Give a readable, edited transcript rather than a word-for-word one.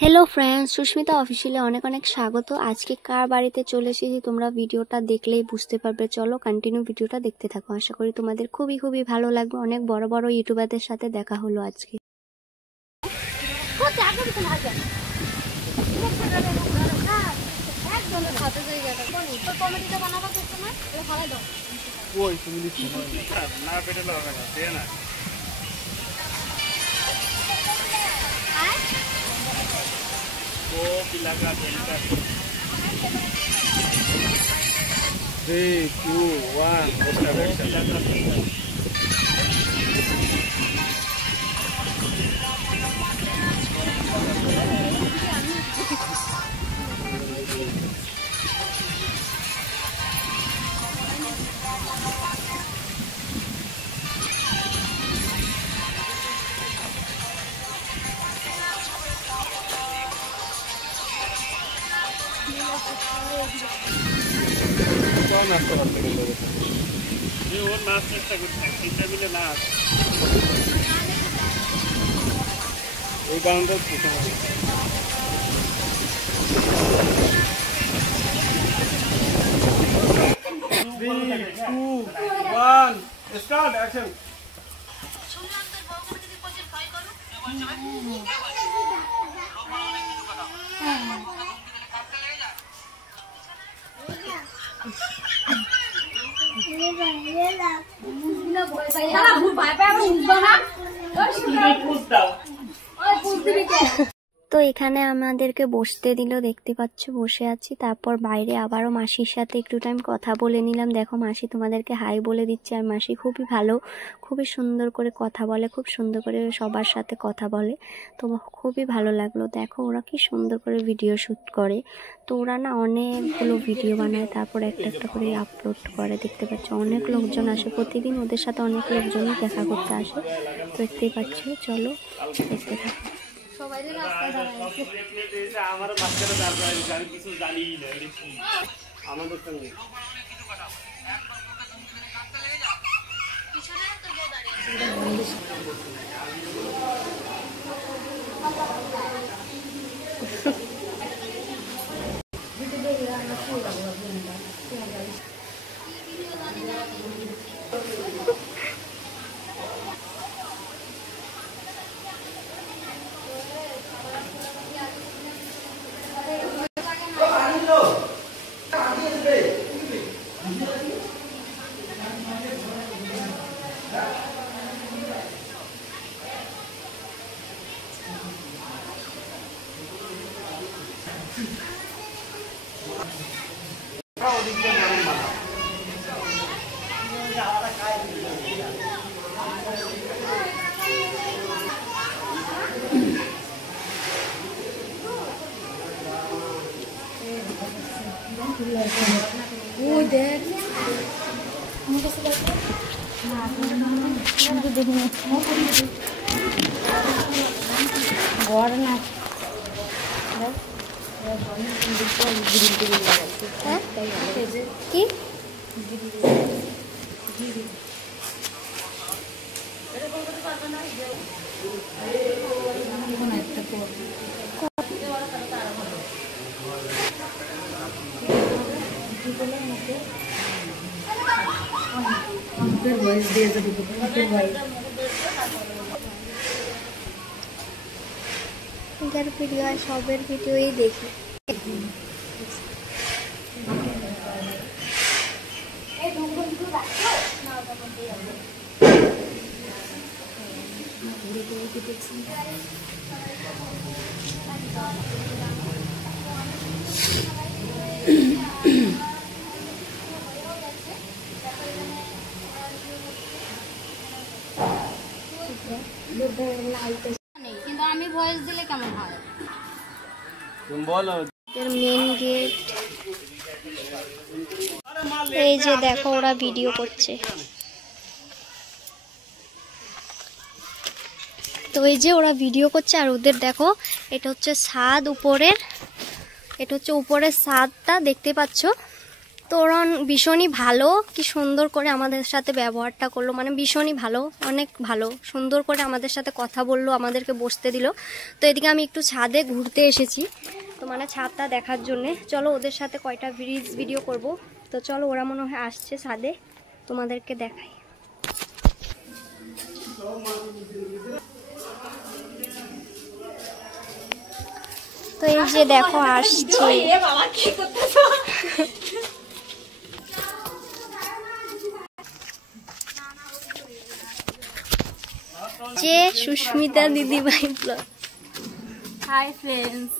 Hello friends, Sushmita officially अनेक अनेक स्वागत। आज के कार बाड़ीते चले एसेছি তোমরা ভিডিওটা দেখলেই বুঝতে পারবে। চলো কন্টিনিউ ভিডিওটা দেখতে থাকো। আশা করি তোমাদের খুবই খুবই ভালো লাগবে। অনেক বড় বড় ইউটিউবারদের সাথে দেখা হলো আজকে। Three, two, one, Oscar action. নাচতে পারতে কিন্তু ওর নাচ চেষ্টা করছে তিনটা মিলে নাচ ওই গানটা স্টার্ট অ্যাকশন তো এখানে আমাদেরকে বসতে দিল, দেখতে পাচ্ছ বসে আছি। তারপর বাইরে আবারও মাসির সাথে একটু টাইম কথা বলে নিলাম। দেখো মাসি তোমাদেরকে হাই বলে দিচ্ছে। আর মাসি খুবই ভালো, খুবই সুন্দর করে কথা বলে, খুব সুন্দর করে সবার সাথে কথা বলে। তো খুবই ভালো লাগলো। দেখো ওরা কি সুন্দর করে ভিডিও শ্যুট করে। তো ওরা না অনেকগুলো ভিডিও বানায়, তারপর একটা একটা করে আপলোড করে। দেখতে পাচ্ছ অনেক লোকজন আসে প্রতিদিন, ওদের সাথে অনেক লোকজনই দেখা করতে আসে। তো দেখতেই পাচ্ছ, চলো দেখতে থাকো। আমার বাচ্চারা জানি কিছু জানি না আমাদের সঙ্গে इधर वीडियो है, सबेर वीडियो ही देखी। কিন্তু আমি ভয়েস দিলে কেমন হয় তুমি বলো। এর মেন গেট এই যে দেখো ওরা ভিডিও করছে। তো এই যে ওরা ভিডিও করছে আর ওদের দেখো এটা হচ্ছে ছাদ উপরের, এটা হচ্ছে উপরের ছাদটা দেখতে পাচ্ছ। তো ওরা ভীষণই ভালো, কি সুন্দর করে আমাদের সাথে ব্যবহারটা করলো, মানে ভীষণই ভালো, অনেক ভালো, সুন্দর করে আমাদের সাথে কথা বললো, আমাদেরকে বসতে দিল। তো এদিকে আমি একটু ছাদে ঘুরতে এসেছি, তো মানে ছাদটা দেখার জন্যে। চলো ওদের সাথে কয়টা ভিডিও করব। তো চলো ওরা মনে হয় আসছে ছাদে, তোমাদেরকে দেখাই। তো এই যে দেখো আসছে, যে সুস্মিতা দিদিভাই ব্লগ। Hi friends.